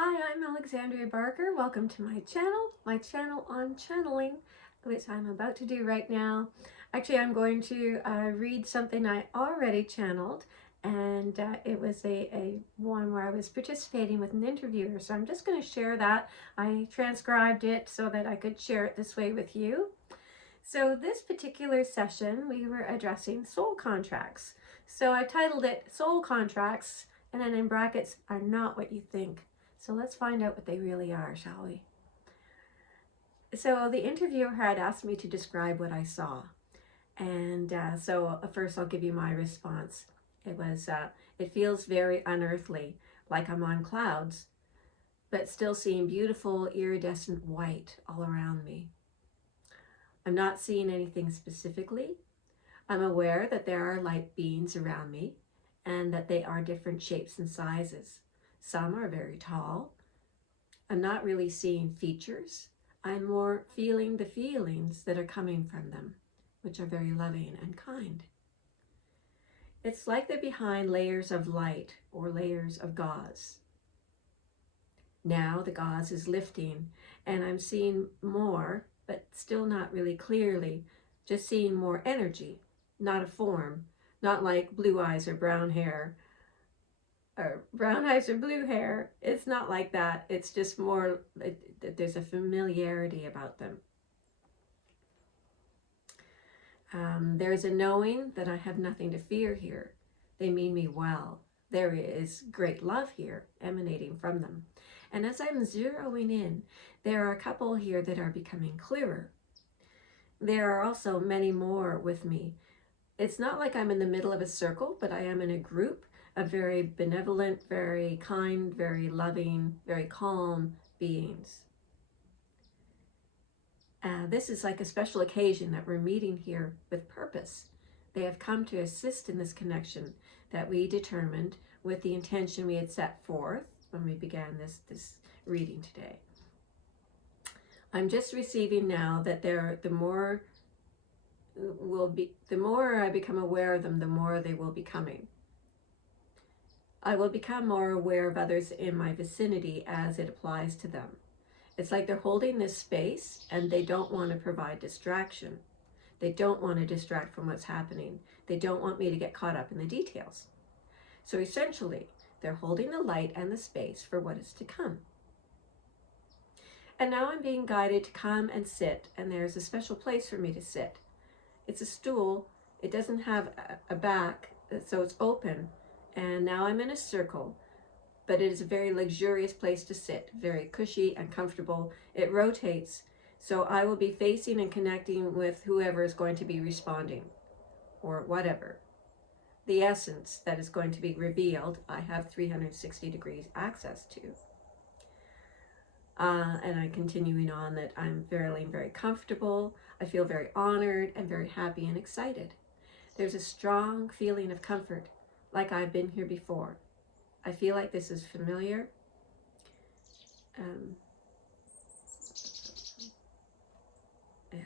Hi, I'm Alexandria Barker. Welcome to my channel on channeling, which I'm about to do right now. Actually, I'm going to read something I already channeled, and it was a one where I was participating with an interviewer. So I'm just going to share that. I transcribed it so that I could share it this way with you. So this particular session, we were addressing soul contracts. So I titled it Soul Contracts, and then in brackets, are not what you think. So let's find out what they really are, shall we? So the interviewer had asked me to describe what I saw. And so first I'll give you my response. It feels very unearthly, like I'm on clouds, but still seeing beautiful iridescent white all around me. I'm not seeing anything specifically. I'm aware that there are light beings around me and that they are different shapes and sizes. Some are very tall. I'm not really seeing features. I'm more feeling the feelings that are coming from them, which are very loving and kind. It's like they're behind layers of light or layers of gauze. Now the gauze is lifting and I'm seeing more, but still not really clearly, just seeing more energy, not a form, not like blue eyes or brown hair, or brown eyes or blue hair. It's not like that. It's just more, there's a familiarity about them. There's a knowing that I have nothing to fear here. They mean me well. There is great love here emanating from them. And as I'm zeroing in, there are a couple here that are becoming clearer. There are also many more with me. It's not like I'm in the middle of a circle, but I am in a group of very benevolent, very kind, very loving, very calm beings. This is like a special occasion that we're meeting here with purpose. They have come to assist in this connection that we determined with the intention we had set forth when we began this reading today. I'm just receiving now that the more I become aware of them, the more they will be coming. I will become more aware of others in my vicinity as it applies to them. It's like they're holding this space and they don't want to provide distraction. They don't want to distract from what's happening. They don't want me to get caught up in the details. So essentially, they're holding the light and the space for what is to come. And now I'm being guided to come and sit, and there's a special place for me to sit. It's a stool. It doesn't have a back, so it's open. And now I'm in a circle, but it is a very luxurious place to sit, very cushy and comfortable. It rotates, so I will be facing and connecting with whoever is going to be responding, or whatever. The essence that is going to be revealed, I have 360 degrees access to. And I'm continuing on that I'm feeling very comfortable. I feel very honored and very happy and excited. There's a strong feeling of comfort, like I've been here before. I feel like this is familiar. Yeah.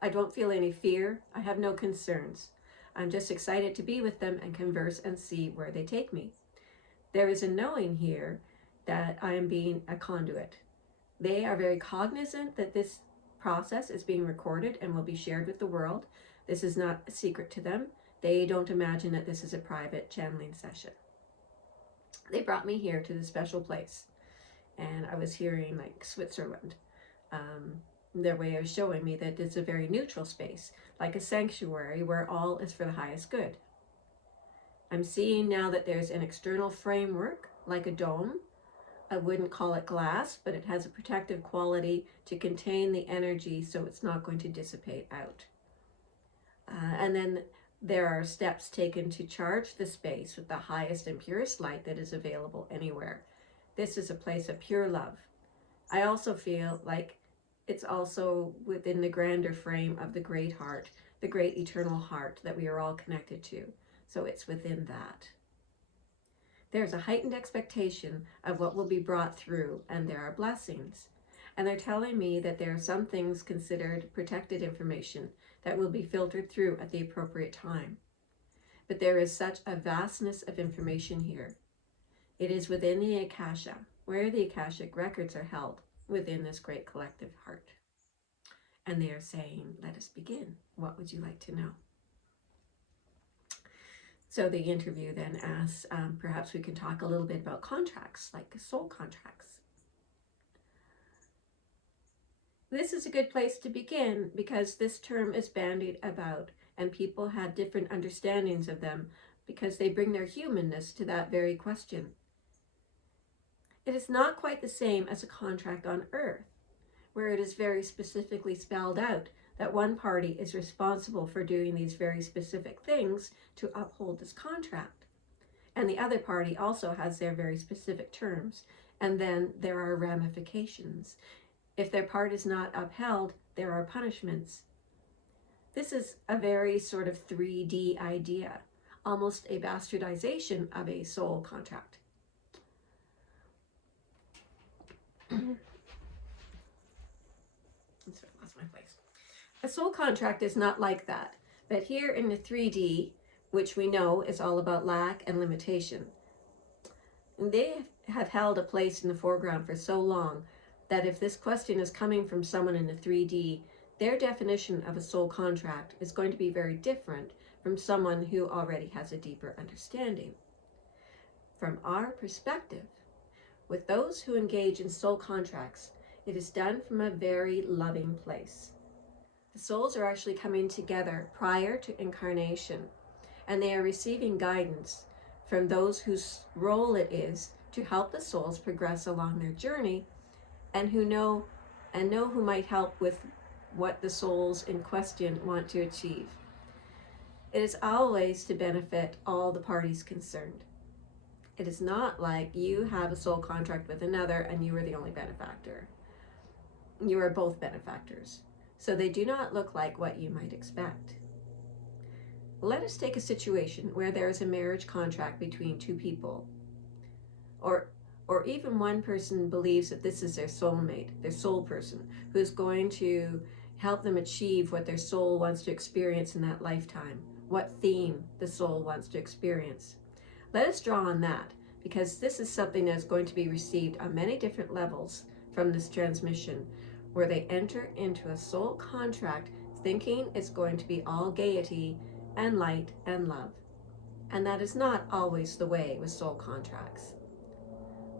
I don't feel any fear. I have no concerns. I'm just excited to be with them and converse and see where they take me. There is a knowing here that I am being a conduit. They are very cognizant that this process is being recorded and will be shared with the world. This is not a secret to them. They don't imagine that this is a private channeling session. They brought me here to this special place, and I was hearing like Switzerland. Their way of showing me that it's a very neutral space, like a sanctuary where all is for the highest good. I'm seeing now that there's an external framework, like a dome. I wouldn't call it glass, but it has a protective quality to contain the energy so it's not going to dissipate out. And then there are steps taken to charge the space with the highest and purest light that is available anywhere. This is a place of pure love. I also feel like it's also within the grander frame of the great heart, the great eternal heart that we are all connected to. So it's within that. There's a heightened expectation of what will be brought through, and there are blessings. And they're telling me that there are some things considered protected information that will be filtered through at the appropriate time. But there is such a vastness of information here. It is within the Akasha. where the Akashic records are held within this great collective heart. And they are saying, let us begin. What would you like to know? So the interview then asks, perhaps we can talk a little bit about contracts, like soul contracts. This is a good place to begin because this term is bandied about and people have different understandings of them because they bring their humanness to that very question. It is not quite the same as a contract on earth, where it is very specifically spelled out that one party is responsible for doing these very specific things to uphold this contract. And the other party also has their very specific terms. And then there are ramifications. If their part is not upheld, there are punishments. This is a very sort of 3D idea, almost a bastardization of a soul contract. Sorry, I lost my place. A soul contract is not like that, but here in the 3D, which we know is all about lack and limitation, they have held a place in the foreground for so long that if this question is coming from someone in the 3D, their definition of a soul contract is going to be very different from someone who already has a deeper understanding. From our perspective, with those who engage in soul contracts, it is done from a very loving place. The souls are actually coming together prior to incarnation, and they are receiving guidance from those whose role it is to help the souls progress along their journey and who know who might help with what the souls in question want to achieve. It is always to benefit all the parties concerned. It is not like you have a soul contract with another and you are the only benefactor. You are both benefactors. So they do not look like what you might expect. Let us take a situation where there is a marriage contract between two people, or even one person believes that this is their soulmate, their soul person, who's going to help them achieve what their soul wants to experience in that lifetime, what theme the soul wants to experience. Let us draw on that, because this is something that's going to be received on many different levels from this transmission, where they enter into a soul contract thinking it's going to be all gaiety and light and love. And that is not always the way with soul contracts.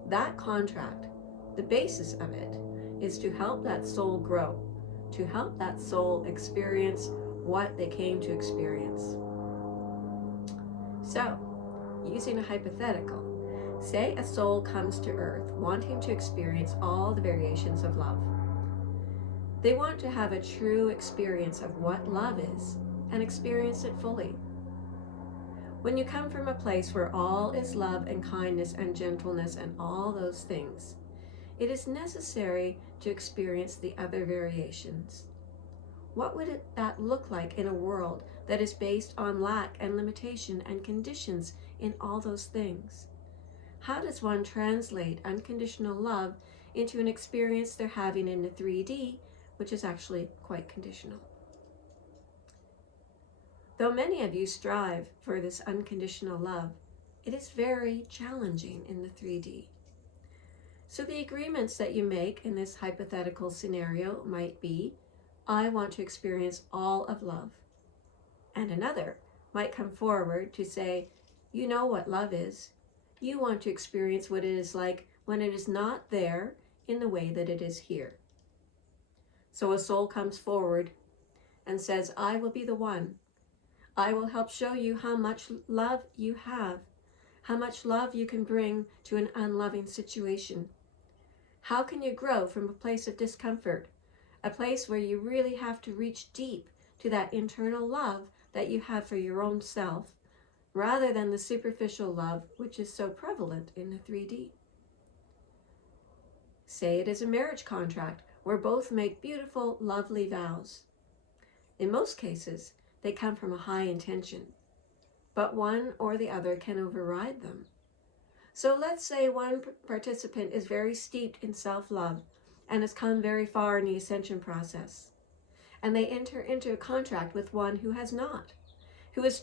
That contract, the basis of it, is to help that soul grow, to help that soul experience what they came to experience. So, using a hypothetical, say a soul comes to Earth wanting to experience all the variations of love. They want to have a true experience of what love is and experience it fully. When you come from a place where all is love and kindness and gentleness and all those things, it is necessary to experience the other variations. What would that look like in a world that is based on lack and limitation and conditions in all those things? How does one translate unconditional love into an experience they're having in the 3D, which is actually quite conditional? Though many of you strive for this unconditional love, it is very challenging in the 3D. So the agreements that you make in this hypothetical scenario might be, I want to experience all of love. And another might come forward to say, you know what love is. You want to experience what it is like when it is not there in the way that it is here. So a soul comes forward and says, I will be the one. I will help show you how much love you have, how much love you can bring to an unloving situation. How can you grow from a place of discomfort, a place where you really have to reach deep to that internal love that you have for your own self, rather than the superficial love which is so prevalent in the 3D. Say it is a marriage contract where both make beautiful, lovely vows. In most cases, they come from a high intention, but one or the other can override them. So let's say one participant is very steeped in self-love and has come very far in the ascension process, and they enter into a contract with one who has not, who is